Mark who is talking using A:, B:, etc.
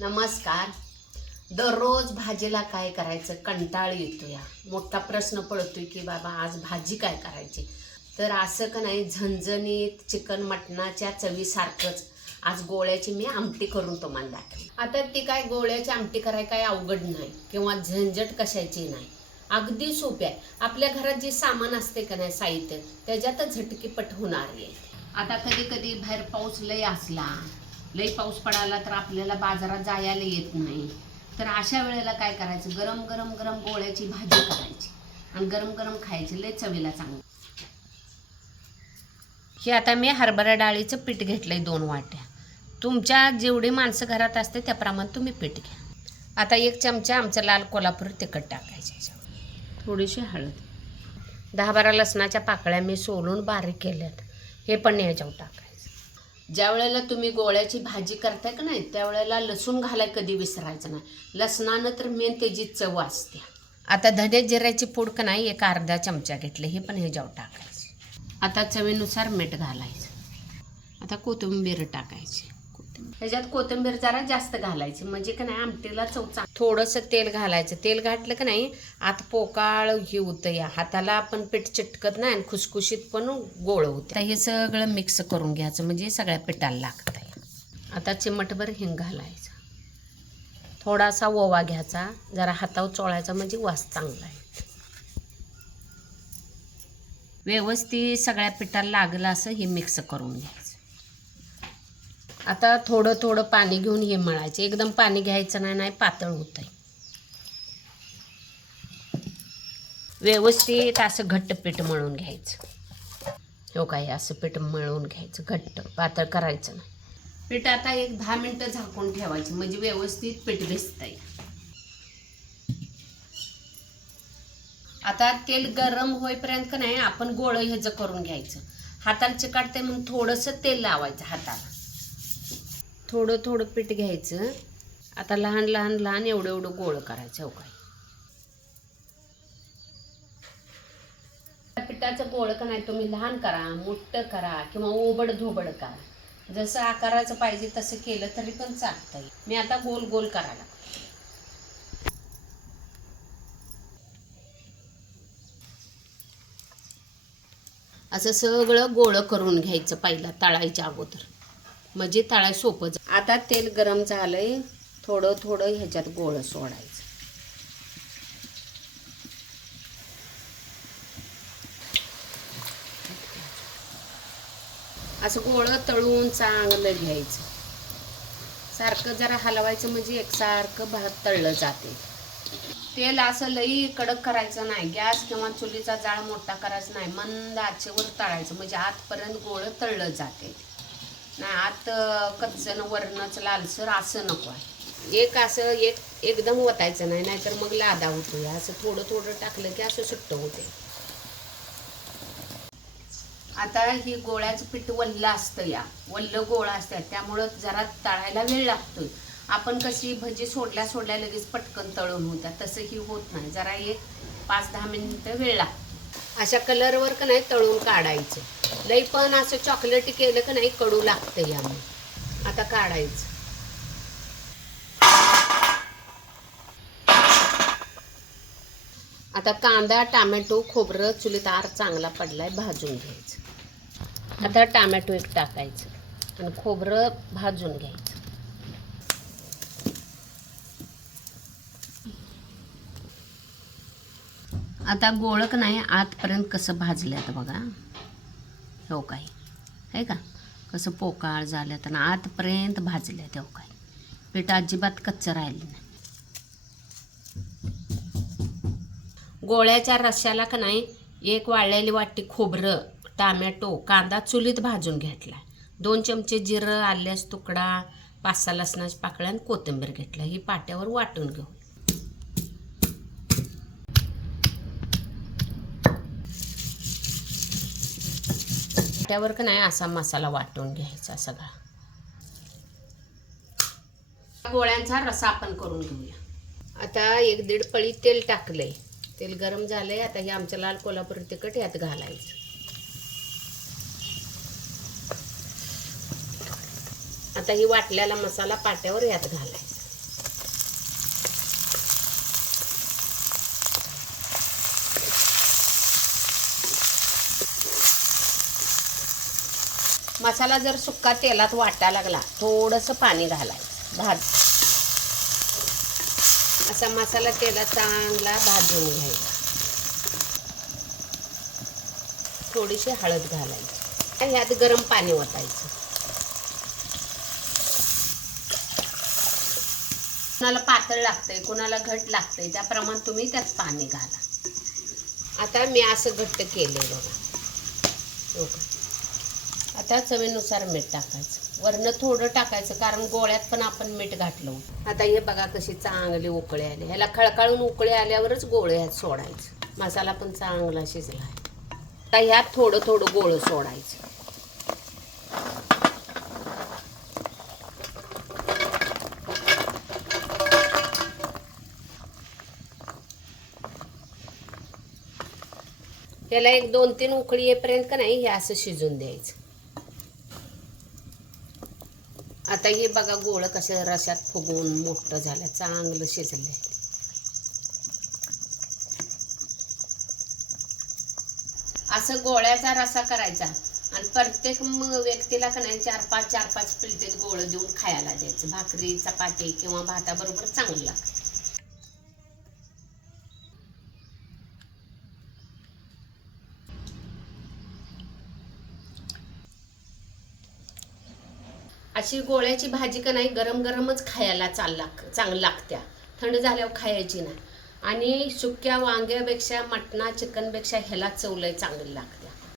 A: नमस्कार. दररोज भाजीला काय करायचं? कंटाळ येतो या मोठा प्रश्न पडतोय की बाबा आज भाजी काय करायची? तर असं का नाही झणझणीत चिकन मटणाच्या चवीसारखंच. आज गोळ्याची मी आमटी करून तुम्हाला दाखवेन आता ती काय गोळ्याची आमटी कराय काय अवघड नाही किंवा झंझट कशाची नाही. अगदी सोपी आहे. आपल्या घरात जे सामान असते का नाही साहित्य त्याच्यातच झटकीपट होणार आहे. आता कधी कधी बाहेर पाऊस लय असला लई पाऊस पडाला तर आपल्याला बाजारात जायला येत नाही. तर अशा वेळेला काय करायचं? गरम गरम गरम गोळ्याची भाजी करायची. आणि गरम गरम खायची लई चवीला चांगली. हे आता मी हरभरा डाळीचं पीठ घेतलंय दोन वाट्या. तुमच्या जेवढी माणसं घरात असते त्याप्रमाणे तुम्ही पीठ घ्या. आता एक चमचा आमचं लाल कोल्हापूर तिखट टाकायचं थोडीशी हळद. दहा बारा लसणाच्या पाकळ्या मी सोलून बारीक केल्यात. हे पण याच्यावर टाकायचं. ज्या वेळेला तुम्ही गोळ्याची भाजी करताय का नाही त्यावेळेला लसूण घालाय कधी विसरायचं नाही. लसणानं तर मेन त्याची चव असते. आता धने जिऱ्याची पूड का नाही एक अर्धा चमचा घेतले हे पण ह्याच्यावर टाकायचे. आता चवीनुसार मीठ घालायचं. आता कोथिंबीर टाकायची. ह्याच्यात कोथिंबीर जरा जास्त घालायची म्हणजे का नाही आमटीला चवचा थोडंसं तेल घालायचं. तेल घातलं का नाही आत पोकाळ हे होतं या. हाताला आपण पीठ चिटकत नाही आणि खुसखुशीत पण गोळ होतं. हे सगळं मिक्स करून घ्यायचं म्हणजे सगळ्या पिठाला लागतं आता चिमटभर हिंग घालायचं. थोडासा ओवा घ्यायचा जरा हातावर चोळायचा म्हणजे वास चांगला आहे व्यवस्थित सगळ्या पिठाला लागलं असं हे मिक्स करून घ्यायचं. आता थोडं थोडं पाणी घेऊन हे मळायचे. एकदम पाणी घ्यायचं नाही नाही पातळ होत आहे व्यवस्थित असं घट्ट पीठ मळून घ्यायचं. हो काय असं पीठ मळून घ्यायचं घट्ट. पातळ करायचं नाही. पीठ आता एक दहा मिनटं झाकून ठेवायचं म्हणजे व्यवस्थित पीठ भिजत आहे आता तेल गरम होईपर्यंत का नाही आपण गोळं ह्याचं करून घ्यायचं. हाताला चिकाटते म्हणून थोडंसं तेल लावायचं हाताला. थोडं थोडं पीठ घ्यायचं. आता लहान लहान लहान एवढं एवढं गोळ करायचं हो काय? पिठाचं गोळ का नाही तुम्ही लहान करा मोठं करा किंवा ओबड धोबड करा. जसं आकाराचं पाहिजे तसं केलं तरी पण चालतंय. मी आता गोल गोल करायला. असं सगळं गोळं करून घ्यायचं पहिला तळायच्या अगोदर. म्हणजे तळाय सोपं आता तेल गरम झालंय थोडं थोडं ह्याच्यात गोळं सोडायचं. असं गोळं तळून चांगलं घ्यायचं. सारखं जरा हलवायचं म्हणजे एकसारखं भात तळलं जाते. तेल असं लई कडक करायचं नाही. गॅस किंवा चुलीचा जाळ मोठा करायचा नाही. मंद आचेवर तळायचं. म्हणजे आतपर्यंत गोळं तळलं जाते. नाही आत कच्चन वरणच लालसर असं नको आहे. एक असं एक एकदम ओतायचं नाही नाहीतर मग लादा होतो असं थोडं थोडं टाकलं की असं सुट्ट होते. आता ही गोळ्याचं पीठ वल्ल असतं या. वल्ल गोळा असतात. त्यामुळं जरा तळायला वेळ लागतोय. आपण कशी भजी सोडल्या सोडल्या लगेच पटकन तळून होत्या. तसं ही होत नाही. जरा एक पाच दहा मिनिटं वेळ लागतो. अशा कलरवर का नाही तळून काढायचं. लई पण असं चॉकलेटी केलं का नाही कडू लागतं या आता काढायचं. आता कांदा टामॅटो खोबरं चुलीत आर चांगला पडलाय भाजून घ्यायचं. आता टामॅटो एक टाकायचं आणि खोबरं भाजून घ्यायचं. आता गोळक नाही आतपर्यंत कसं भाजल्यात बघा. हो काही. आहे का? कसं पोकाळ झालं तर आतपर्यंत भाजल्या हो काही. पीठ अजिबात कच्चं राहिलं नाही. गोळ्याच्या रश्याला का नाही एक वाळलेली वाटी खोबरं टामॅटो कांदा चुलीत भाजून घेतला दोन चमचे जिरं आल्यास तुकडा पाच सहा लसणाच्या पाकळ्या आणि कोथिंबीर घेतला ही पाट्यावर वाटून घेऊ. पाट्यावर का नाही असा मसाला वाटून घ्यायचा सगळा. गोळ्यांचा रसा आपण करून घेऊया. आता एक दीड पळी तेल टाकलंय. तेल गरम झालंय आता हे आमचं लाल कोल्हापुरी तिखट यात घालायचं. आता ही वाटल्याला मसाला पाट्यावर यात घालायचा. मसाला जर सुक्का तेलात वाटा लागला थोडंसं पाणी घालायचं भाज असा मसाला तेलात चांगला भाजून घ्यायचा. थोडीशी हळद घालायची. आणि ह्यात गरम पाणी ओतायचं. कुणाला पातळ लागतंय कुणाला घट लागतंय त्याप्रमाणे तुम्ही त्यात पाणी घाला. आता मी असं घट्ट केलं बघा. ओके. आता चवीनुसार मीठ टाकायचं. वरनं थोडं टाकायचं कारण गोळ्यात पण आपण मीठ घातलं होतं. आता हे बघा कशी चांगली उकळे आले. ह्याला खळखळून उकळे आल्यावरच गोळे ह्यात सोडायचं. मसाला पण चांगला शिजला आहे. आता ह्यात थोडं थोडं गोळं सोडायचं. त्याला एक दोन तीन उकळी येईपर्यंत का नाही हे असं शिजून द्यायचं. आता हे बघा गोळ कसे रशात फुगून मोठं झालं चांगलं शिजलंय. असं गोळ्याचा रसा करायचा आणि प्रत्येक व्यक्तीला का नाही चार पाच चार पाच पिलतेच गोळ देऊन खायला द्यायचं. भाकरी चपाती किंवा भाताबरोबर चांगलं. लागतं अशी गोळ्याची भाजी का नाही गरम गरमच खायला चाल लाग लागत्या. थंड झाल्यावर खायची नाही. आणि सुक्या वांग्यापेक्षा मटणा चिकनपेक्षा ह्याला चवलंय चांगली लागतं.